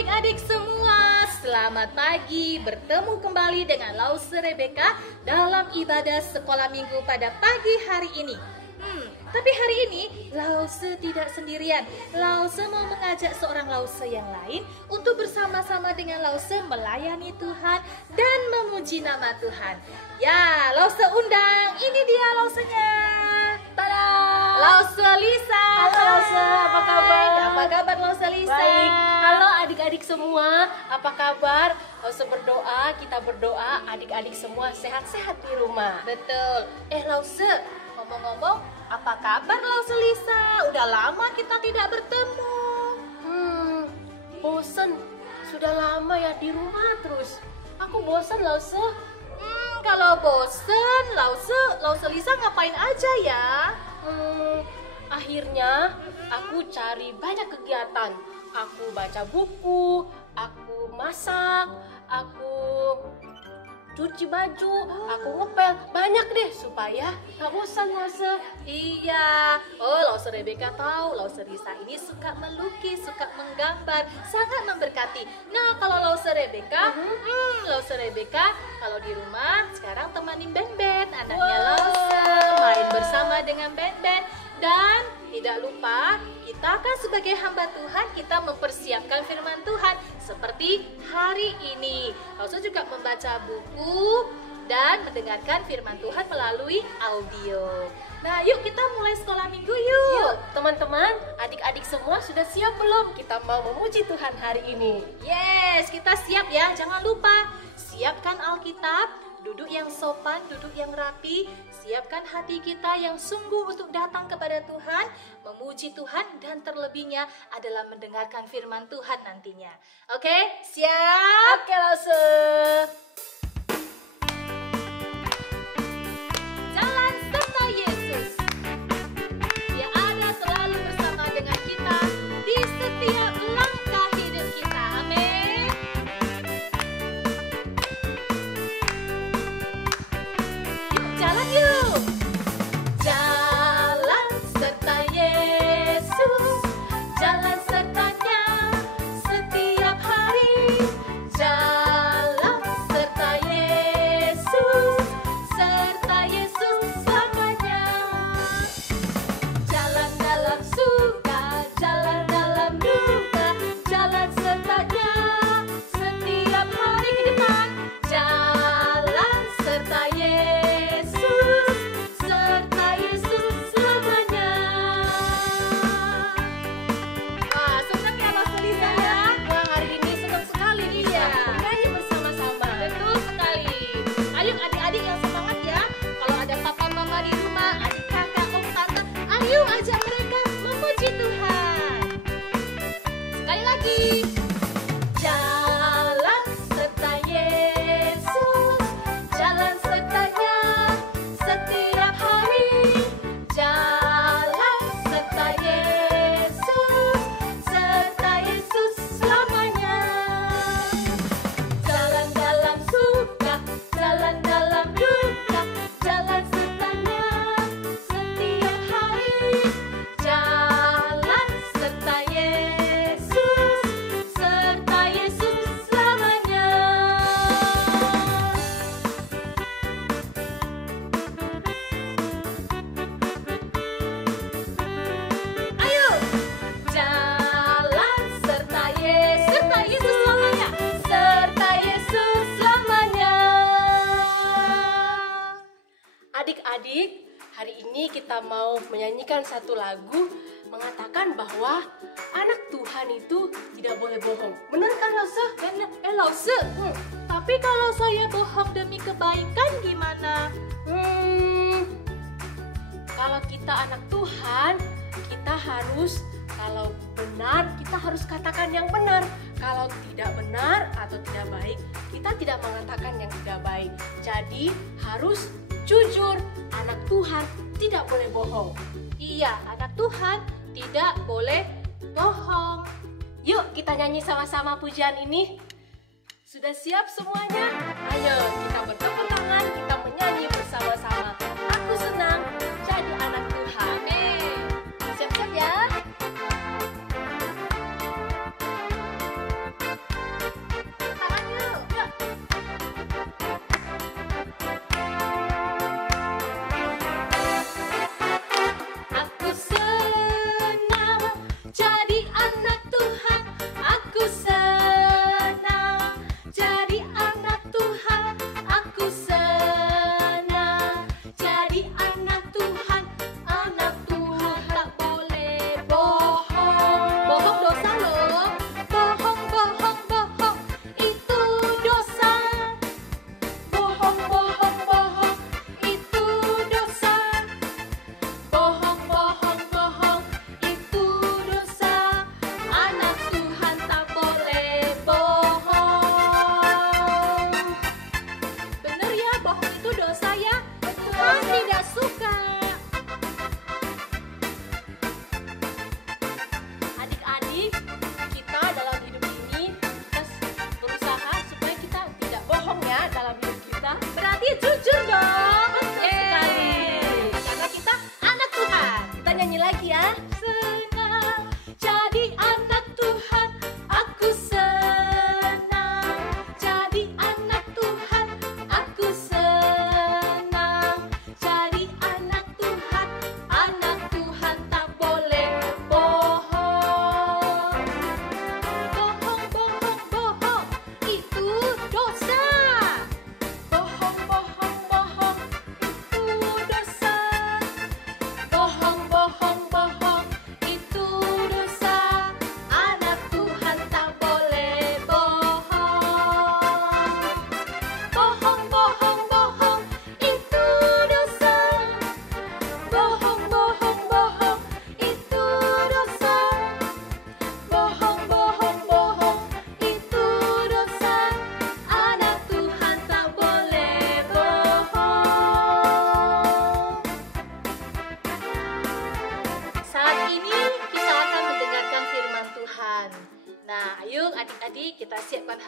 adik-adik semua, selamat pagi. Bertemu kembali dengan Lause Rebecca dalam ibadah sekolah minggu pada pagi hari ini. Tapi hari ini Lause tidak sendirian. Lause mau mengajak seorang Lause yang lain untuk bersama-sama dengan Lause melayani Tuhan dan memuji nama Tuhan. Ya, Lause undang. Ini dia Lausenya. Tada! Lause Lisa. Halo Lause, apa kabar? Apa kabar Lause Lisa? Baik. Halo adik-adik semua, apa kabar? Lause berdoa, kita berdoa adik-adik semua sehat-sehat di rumah. Betul. Lause, ngomong-ngomong, apa kabar Lause Lisa? Udah lama kita tidak bertemu. Bosen. Sudah lama ya di rumah terus. Aku bosen Lause. Kalau bosen, Lause Lisa ngapain aja ya? Akhirnya aku cari banyak kegiatan. Aku baca buku, aku masak, aku cuci baju, aku ngepel, banyak deh supaya gak bosan Lause. Iya, Lause Rebecca tahu Lause Lisa ini suka melukis, suka menggambar, sangat memberkati. Nah, kalau Lause Rebecca, kalau di rumah sekarang temanin Ben-Ben, anaknya Lause, main bersama dengan Ben-Ben. Dan tidak lupa, kita kan sebagai hamba Tuhan, kita mempersiapkan firman Tuhan seperti hari ini. Lause juga membaca buku dan mendengarkan firman Tuhan melalui audio. Nah, yuk kita mulai sekolah minggu yuk. Yuk teman-teman, adik-adik semua sudah siap belum? Kita mau memuji Tuhan hari ini. Yes, kita siap ya. Jangan lupa, siapkan Alkitab, duduk yang sopan, duduk yang rapi, siapkan hati kita yang sungguh untuk datang kepada Tuhan, memuji Tuhan, dan terlebihnya adalah mendengarkan firman Tuhan nantinya. Oke, siap? Oke Lause. Jalan serta Yesus. Dia ada selalu bersama dengan kita di setiap langkah hidup kita. Amin. Jalan yuk. Jalan serta Yesus, jalan sertanya setiap hari. Jalan serta Yesus, serta Yesus selamanya. Jalan dalam suka, jalan dalam duka, jalan sertanya setiap hari ke depan. Jalan serta Yesus, serta Yesus selamanya. Wah, senang ya Lause Lisa ya? Wah, hari ini senang sekali Iya. nyanyi bersama-sama. Betul sekali. Ayo adik-adik yang semangat ya. Kalau ada papa mama di rumah, adik kakak, om tante, ayo ajak mereka memuji Tuhan. Sekali lagi. Jalan serta Yesus, jalan sertanya setiap hari. Jalan serta Yesus, serta Yesus selamanya. Jalan dalam suka, jalan dalam duka, jalan sertanya setiap hari. Jalan serta Yesus, serta Yesus selamanya. Ayo, jalan serta Yesus selamanya, serta Yesus selamanya. Adik-adik, hari ini kita mau menyanyikan satu lagu mengatakan bahwa anak Tuhan itu tidak boleh bohong. Benar kan Lause? Lause, tapi kalau saya bohong demi kebaikan gimana? Kalau kita anak Tuhan, kita harus, kalau benar, kita harus katakan yang benar. Kalau tidak benar atau tidak baik, kita tidak mengatakan yang tidak baik. Jadi harus jujur, anak Tuhan tidak boleh bohong. Iya, anak Tuhan tidak boleh bohong. Yuk kita nyanyi sama-sama pujian ini. Sudah siap semuanya? Ayo kita bertepuk tangan, kita menyanyi bersama-sama. Aku senang jadi anak Tuhan. Siap-siap ya.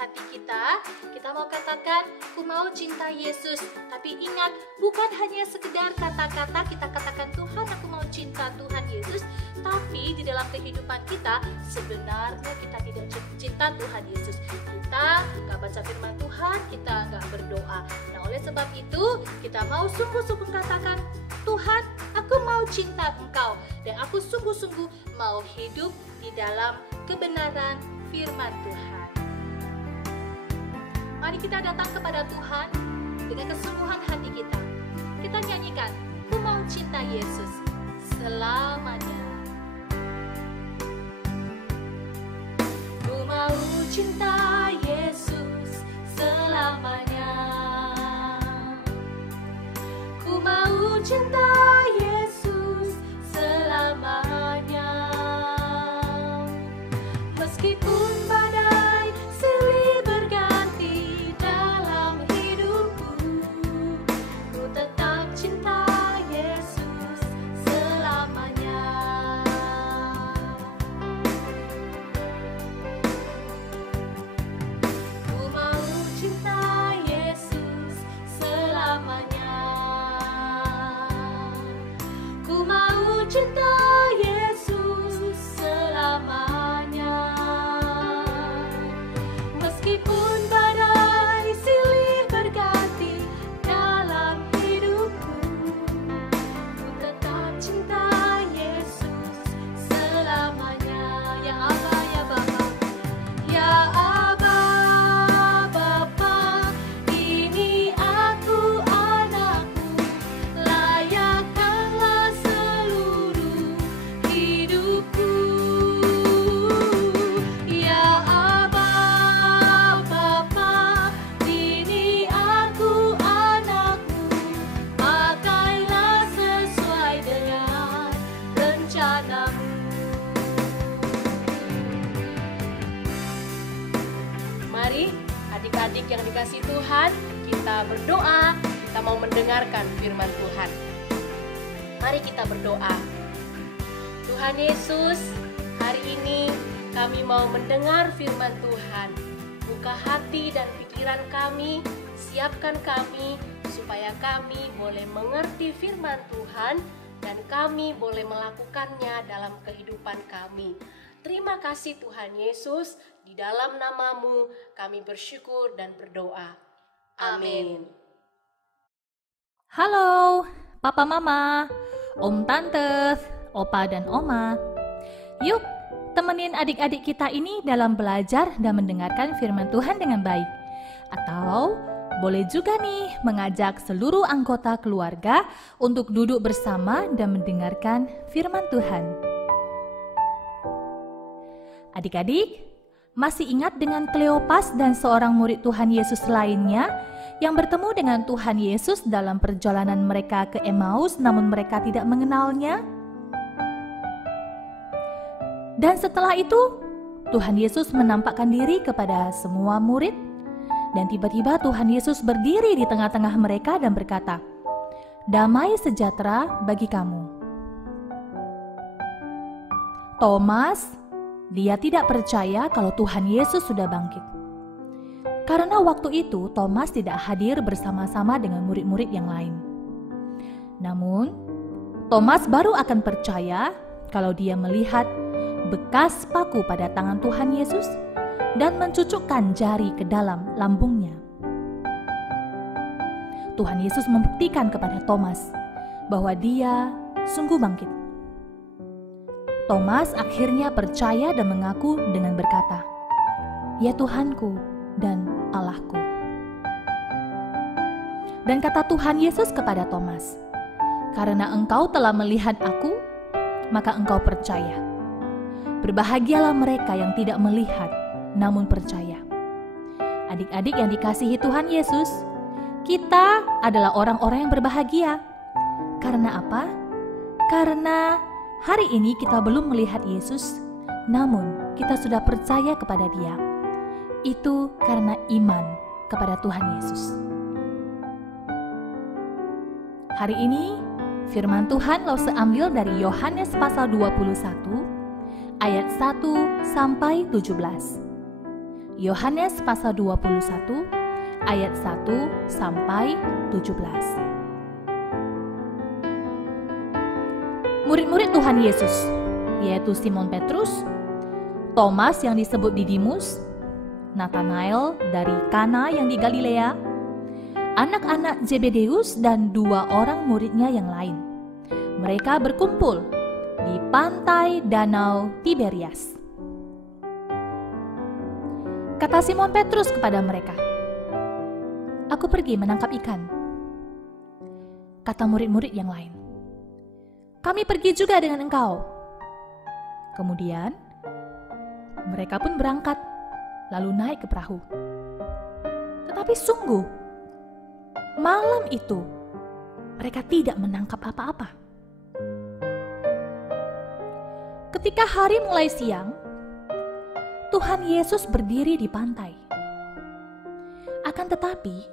hati kita mau katakan, "Ku mau cinta Yesus." Tapi ingat, bukan hanya sekedar kata-kata kita katakan, "Tuhan, aku mau cinta Tuhan Yesus," tapi di dalam kehidupan kita sebenarnya kita tidak cinta Tuhan Yesus. Kita nggak baca firman Tuhan, kita nggak berdoa. Nah, oleh sebab itu kita mau sungguh-sungguh katakan, "Tuhan, aku mau cinta Engkau dan aku sungguh-sungguh mau hidup di dalam kebenaran firman Tuhan." Mari kita datang kepada Tuhan dengan kesungguhan hati kita. Kita nyanyikan, "Ku mau cinta Yesus selamanya." Ku mau cinta Yesus selamanya. Ku mau cinta Yesus selamanya. Meskipun badai silih berganti dalam hidupku, ku tetap cinta Yesus selamanya. Ku mau cinta Yesus selamanya. Ku mau cinta Yesus selamanya. Meskipun badai silih berganti dalam hidupku, ku tetap cinta Yesus selamanya. Ya Aba, ya Bapa, ya Aba, Bapa, ini aku anakmu, layakkanlah seluruh hidupku. Ya Aba, Bapa, ini aku anakmu, pakailah sesuai dengan rencanamu. Mari adik-adik yang dikasih Tuhan, kita berdoa, kita mau mendengarkan firman Tuhan. Mari kita berdoa. Tuhan Yesus, hari ini kami mau mendengar firman Tuhan. Buka hati dan pikiran kami, siapkan kami supaya kami boleh mengerti firman Tuhan dan kami boleh melakukannya dalam kehidupan kami. Terima kasih Tuhan Yesus, di dalam nama-Mu kami bersyukur dan berdoa. Amin. Halo, Papa Mama, Om Tante, Opa dan Oma. Yuk, temenin adik-adik kita ini dalam belajar dan mendengarkan firman Tuhan dengan baik. Atau boleh juga nih mengajak seluruh anggota keluarga untuk duduk bersama dan mendengarkan firman Tuhan. Adik-adik, masih ingat dengan Kleopas dan seorang murid Tuhan Yesus lainnya yang bertemu dengan Tuhan Yesus dalam perjalanan mereka ke Emmaus namun mereka tidak mengenalnya? Dan setelah itu, Tuhan Yesus menampakkan diri kepada semua murid dan tiba-tiba Tuhan Yesus berdiri di tengah-tengah mereka dan berkata, "Damai sejahtera bagi kamu." Thomas, dia tidak percaya kalau Tuhan Yesus sudah bangkit. Karena waktu itu Thomas tidak hadir bersama-sama dengan murid-murid yang lain. Namun, Thomas baru akan percaya kalau dia melihat bekas paku pada tangan Tuhan Yesus dan mencucukkan jari ke dalam lambungnya. Tuhan Yesus membuktikan kepada Thomas bahwa dia sungguh bangkit. Thomas akhirnya percaya dan mengaku dengan berkata, "Ya Tuhanku dan Allahku." Dan kata Tuhan Yesus kepada Thomas, "Karena engkau telah melihat aku, maka engkau percaya. Berbahagialah mereka yang tidak melihat, namun percaya." Adik-adik yang dikasihi Tuhan Yesus, kita adalah orang-orang yang berbahagia. Karena apa? Karena hari ini kita belum melihat Yesus, namun kita sudah percaya kepada Dia. Itu karena iman kepada Tuhan Yesus. Hari ini, firman Tuhan Lause ambil dari Yohanes pasal 21, ayat 1 sampai 17. Yohanes pasal 21 ayat 1 sampai 17. Murid-murid Tuhan Yesus, yaitu Simon Petrus, Thomas yang disebut Didimus, Nathanael dari Kana yang di Galilea, anak-anak Zebedeus dan 2 orang muridnya yang lain. Mereka berkumpul di pantai Danau Tiberias. Kata Simon Petrus kepada mereka, "Aku pergi menangkap ikan." Kata murid-murid yang lain, "Kami pergi juga dengan engkau." Kemudian mereka pun berangkat, lalu naik ke perahu. Tetapi sungguh, malam itu mereka tidak menangkap apa-apa. Ketika hari mulai siang, Tuhan Yesus berdiri di pantai. Akan tetapi,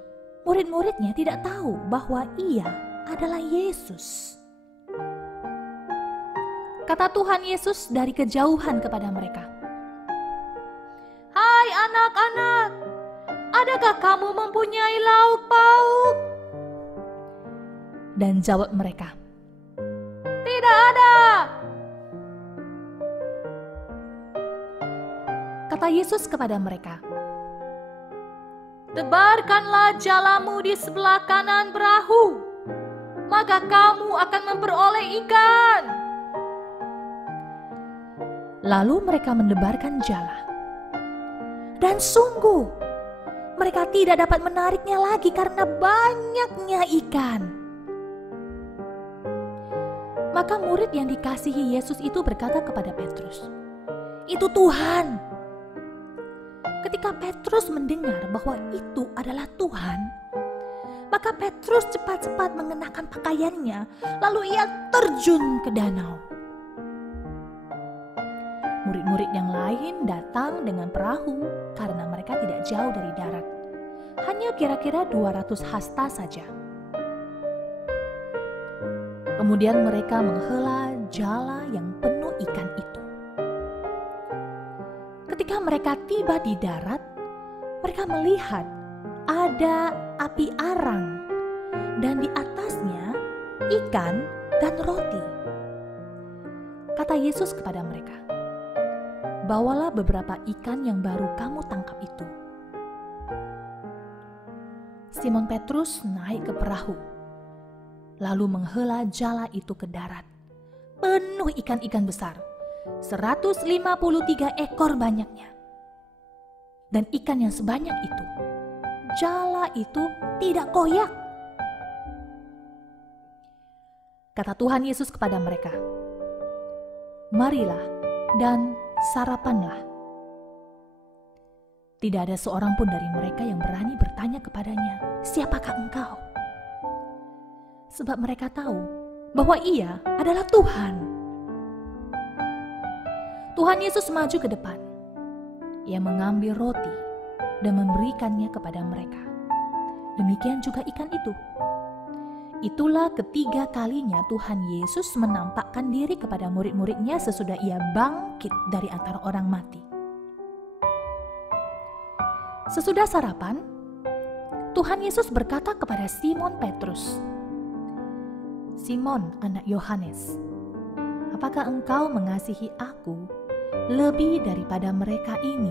murid-muridnya tidak tahu bahwa Ia adalah Yesus. Kata Tuhan Yesus dari kejauhan kepada mereka, "Hai anak-anak, adakah kamu mempunyai lauk pauk?" Dan jawab mereka, "Tidak ada." Kata Yesus kepada mereka, "Tebarkanlah jalamu di sebelah kanan perahu, maka kamu akan memperoleh ikan." Lalu mereka mendebarkan jala. Dan sungguh, mereka tidak dapat menariknya lagi karena banyaknya ikan. Maka murid yang dikasihi Yesus itu berkata kepada Petrus, "Itu Tuhan." Ketika Petrus mendengar bahwa itu adalah Tuhan, maka Petrus cepat-cepat mengenakan pakaiannya, lalu ia terjun ke danau. Murid-murid yang lain datang dengan perahu karena mereka tidak jauh dari darat, hanya kira-kira 200 hasta saja. Kemudian mereka menghela jala yang penuh ikan itu. Ketika mereka tiba di darat, mereka melihat ada api arang dan di atasnya ikan dan roti. Kata Yesus kepada mereka, "Bawalah beberapa ikan yang baru kamu tangkap itu." Simon Petrus naik ke perahu, lalu menghela jala itu ke darat, penuh ikan-ikan besar, 153 ekor banyaknya. Dan ikan yang sebanyak itu, jala itu tidak koyak. Kata Tuhan Yesus kepada mereka, "Marilah dan sarapanlah." Tidak ada seorang pun dari mereka yang berani bertanya kepadanya, "Siapakah engkau?" Sebab mereka tahu bahwa Ia adalah Tuhan. Tuhan Yesus maju ke depan. Ia mengambil roti dan memberikannya kepada mereka. Demikian juga ikan itu. Itulah ketiga kalinya Tuhan Yesus menampakkan diri kepada murid-muridnya sesudah Ia bangkit dari antara orang mati. Sesudah sarapan, Tuhan Yesus berkata kepada Simon Petrus, "Simon, anak Yohanes, apakah engkau mengasihi aku lebih daripada mereka ini?"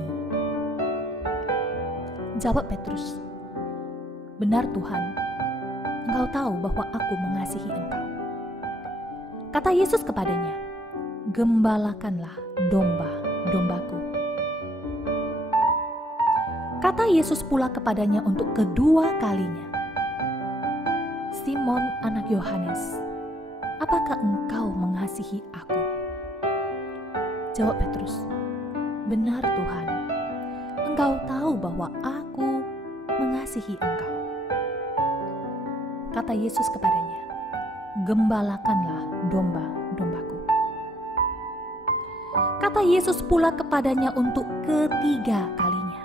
Jawab Petrus, "Benar Tuhan, Engkau tahu bahwa aku mengasihi engkau." Kata Yesus kepadanya, "Gembalakanlah domba-dombaku." Kata Yesus pula kepadanya untuk kedua kalinya, "Simon, anak Yohanes, apakah engkau mengasihi aku?" Jawab Petrus, "Benar Tuhan, Engkau tahu bahwa aku mengasihi engkau." Kata Yesus kepadanya, "Gembalakanlah domba-dombaku." Kata Yesus pula kepadanya untuk ketiga kalinya,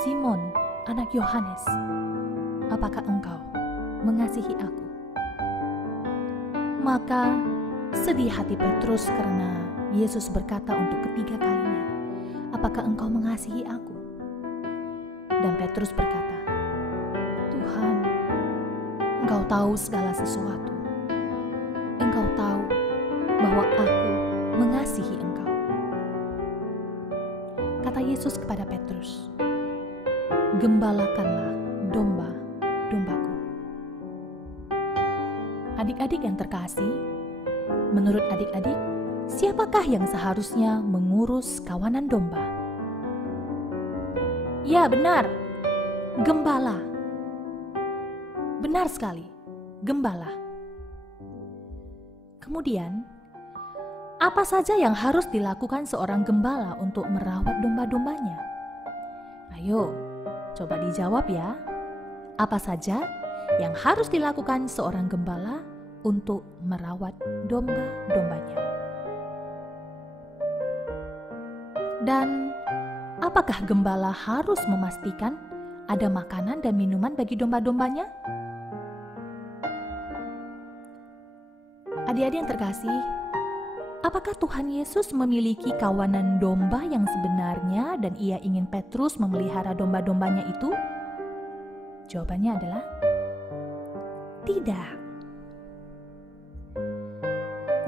"Simon, anak Yohanes, apakah engkau mengasihi aku?" Maka sedih hati Petrus karena Yesus berkata untuk ketiga kalinya, apakah engkau mengasihi aku?" Dan Petrus berkata, "Tuhan, engkau tahu segala sesuatu. Engkau tahu bahwa aku mengasihi engkau." Kata Yesus kepada Petrus, "Gembalakanlah domba-dombaku." Adik-adik yang terkasih, menurut adik-adik, siapakah yang seharusnya mengurus kawanan domba? Ya, benar, gembala. Benar sekali, gembala. Kemudian, apa saja yang harus dilakukan seorang gembala untuk merawat domba-dombanya? Ayo, coba dijawab ya. Apa saja yang harus dilakukan seorang gembala untuk merawat domba-dombanya? Dan apakah gembala harus memastikan ada makanan dan minuman bagi domba-dombanya? Adik-adik yang terkasih, apakah Tuhan Yesus memiliki kawanan domba yang sebenarnya dan ia ingin Petrus memelihara domba-dombanya itu? Jawabannya adalah tidak.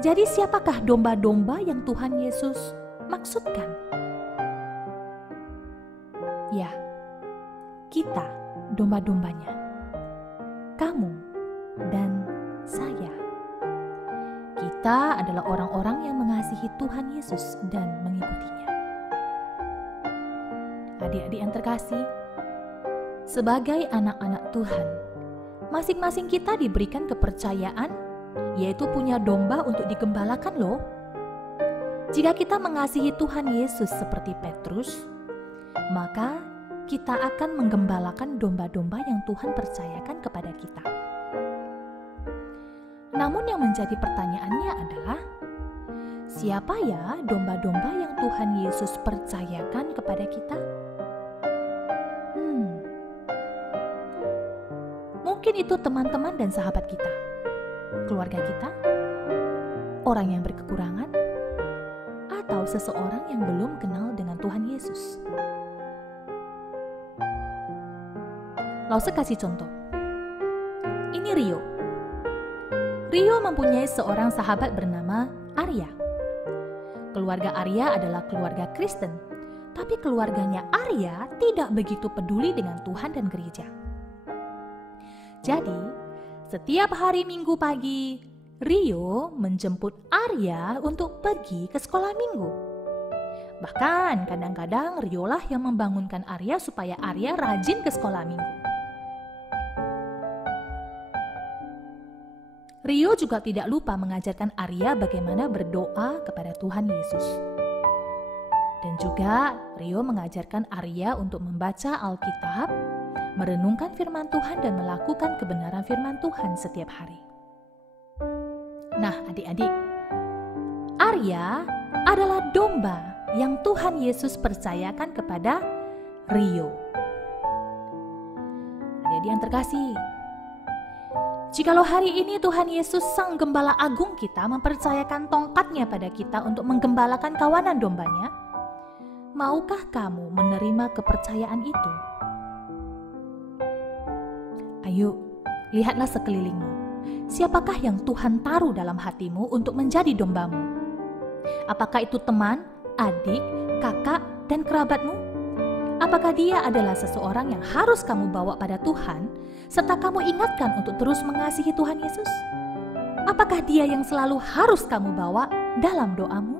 Jadi siapakah domba-domba yang Tuhan Yesus maksudkan? Ya, kita domba-dombanya. Kamu dan saya. Kita adalah orang-orang yang mengasihi Tuhan Yesus dan mengikutinya. Adik-adik yang terkasih, sebagai anak-anak Tuhan, masing-masing kita diberikan kepercayaan, yaitu punya domba untuk digembalakan loh. Jika kita mengasihi Tuhan Yesus seperti Petrus, maka kita akan menggembalakan domba-domba yang Tuhan percayakan kepada kita. Namun yang menjadi pertanyaannya adalah, siapa ya domba-domba yang Tuhan Yesus percayakan kepada kita? Mungkin itu teman-teman dan sahabat kita, keluarga kita, orang yang berkekurangan, atau seseorang yang belum kenal dengan Tuhan Yesus. Lause kasih contoh. Ini Rio. Rio mempunyai seorang sahabat bernama Arya. Keluarga Arya adalah keluarga Kristen, tapi keluarganya Arya tidak begitu peduli dengan Tuhan dan gereja. Jadi, setiap hari Minggu pagi, Rio menjemput Arya untuk pergi ke sekolah minggu. Bahkan kadang-kadang Rio lah yang membangunkan Arya supaya Arya rajin ke sekolah minggu. Rio juga tidak lupa mengajarkan Arya bagaimana berdoa kepada Tuhan Yesus. Dan juga Rio mengajarkan Arya untuk membaca Alkitab, merenungkan firman Tuhan dan melakukan kebenaran firman Tuhan setiap hari. Nah, adik-adik, Arya adalah domba yang Tuhan Yesus percayakan kepada Rio. Adik-adik yang terkasih, jikalau hari ini Tuhan Yesus Sang Gembala Agung kita mempercayakan tongkatnya pada kita untuk menggembalakan kawanan dombanya, maukah kamu menerima kepercayaan itu? Ayo, lihatlah sekelilingmu. Siapakah yang Tuhan taruh dalam hatimu untuk menjadi dombamu? Apakah itu teman, adik, kakak, dan kerabatmu? Apakah dia adalah seseorang yang harus kamu bawa pada Tuhan, serta kamu ingatkan untuk terus mengasihi Tuhan Yesus? Apakah dia yang selalu harus kamu bawa dalam doamu?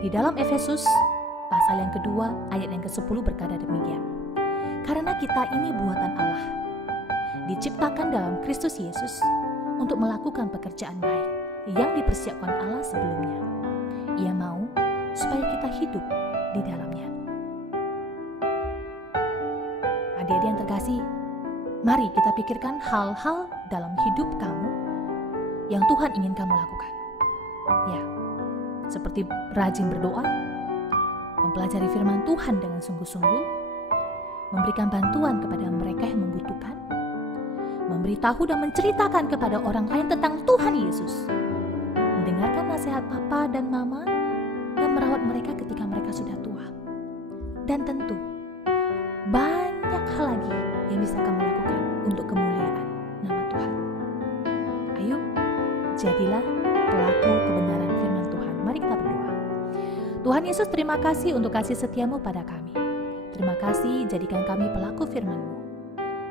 Di dalam Efesus, pasal yang kedua, ayat yang ke-10 berkata demikian. Karena kita ini buatan Allah, diciptakan dalam Kristus Yesus untuk melakukan pekerjaan baik yang dipersiapkan Allah sebelumnya. Ia mau supaya kita hidup di dalamnya. Adik-adik yang terkasih, mari kita pikirkan hal-hal dalam hidup kamu yang Tuhan ingin kamu lakukan. Ya, seperti rajin berdoa, mempelajari firman Tuhan dengan sungguh-sungguh, memberikan bantuan kepada mereka yang membutuhkan, memberitahu dan menceritakan kepada orang lain tentang Tuhan Yesus, mendengarkan nasihat papa dan mama, merawat mereka ketika mereka sudah tua. Dan tentu banyak hal lagi yang bisa kamu lakukan untuk kemuliaan nama Tuhan. Ayo, jadilah pelaku kebenaran firman Tuhan. Mari kita berdoa. Tuhan Yesus, terima kasih untuk kasih setiamu pada kami. Terima kasih jadikan kami pelaku firman-Mu.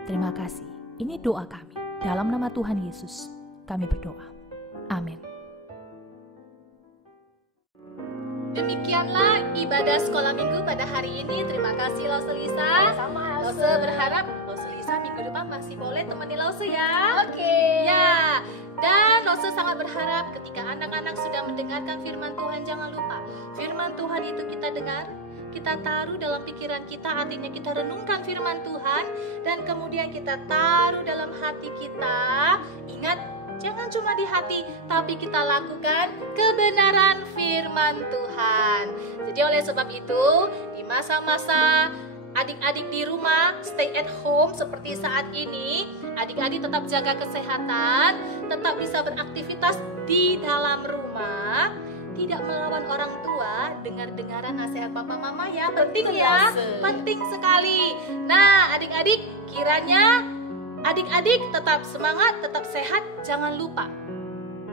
Terima kasih. Ini doa kami. Dalam nama Tuhan Yesus, kami berdoa. Amin. Demikianlah ibadah sekolah minggu pada hari ini. Terima kasih Lause Lisa. Sama Lause berharap Lause Lisa minggu depan masih boleh temani Lause ya. Oke. Ya. Dan Lause sangat berharap ketika anak-anak sudah mendengarkan firman Tuhan, jangan lupa firman Tuhan itu kita dengar, kita taruh dalam pikiran kita, artinya kita renungkan firman Tuhan, dan kemudian kita taruh dalam hati kita. Ingat, jangan cuma di hati, tapi kita lakukan kebenaran firman Tuhan. Jadi oleh sebab itu, di masa-masa adik-adik di rumah, stay at home seperti saat ini, adik-adik tetap jaga kesehatan, tetap bisa beraktivitas di dalam rumah, tidak melawan orang tua, dengar-dengaran nasihat papa mama ya, penting ya, penting sekali. Nah, adik-adik, kiranya adik-adik tetap semangat, tetap sehat, jangan lupa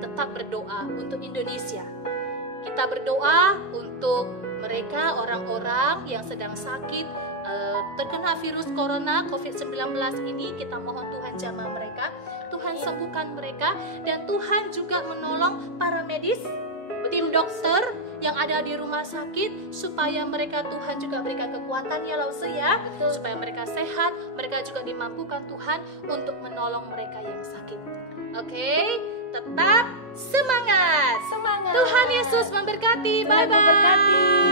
tetap berdoa untuk Indonesia. Kita berdoa untuk mereka, orang-orang yang sedang sakit, terkena virus corona COVID-19 ini. Kita mohon Tuhan jamah mereka, Tuhan sembuhkan mereka, dan Tuhan juga menolong para medis, tim dokter yang ada di rumah sakit, supaya mereka Tuhan juga berikan kekuatan ya Lause ya, supaya mereka sehat, mereka juga dimampukan Tuhan untuk menolong mereka yang sakit. Oke, tetap semangat. Semangat. Tuhan Yesus memberkati. Bye bye.